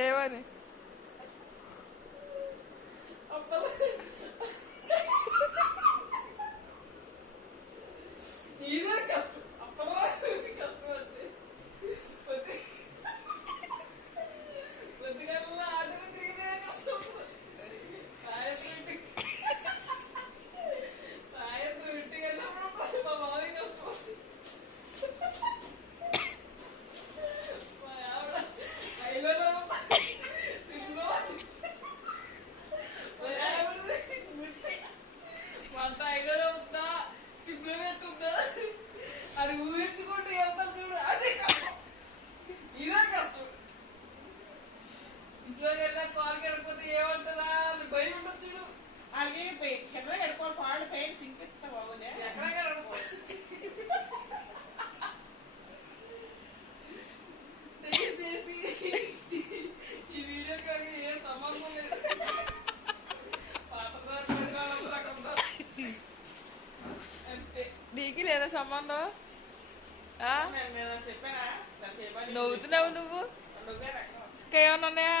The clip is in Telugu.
ఏమని అది ఊహించుకుంటూ వెళ్తారు చూడు, అదే కష్టం. ఇదే కష్టం. ఇంట్లోకి వెళ్ళా కాలు కడిపోతే ఏమంటుందా అని భయం ఉండదు చూడు. అలాగే ఎక్కడ కడుకోవాలి పాడు పైన సింకిస్తా బాబునే ఎక్కడ కడపో దయచేసి ఈ వీడియో కానీ ఏ సంబంధం లేదు. అంతే. నీకు లేదా సంబంధం? చెప్పానా నవ్వుతున్నావు నువ్వు. ఇంకా ఏమన్నా ఉన్నాయా?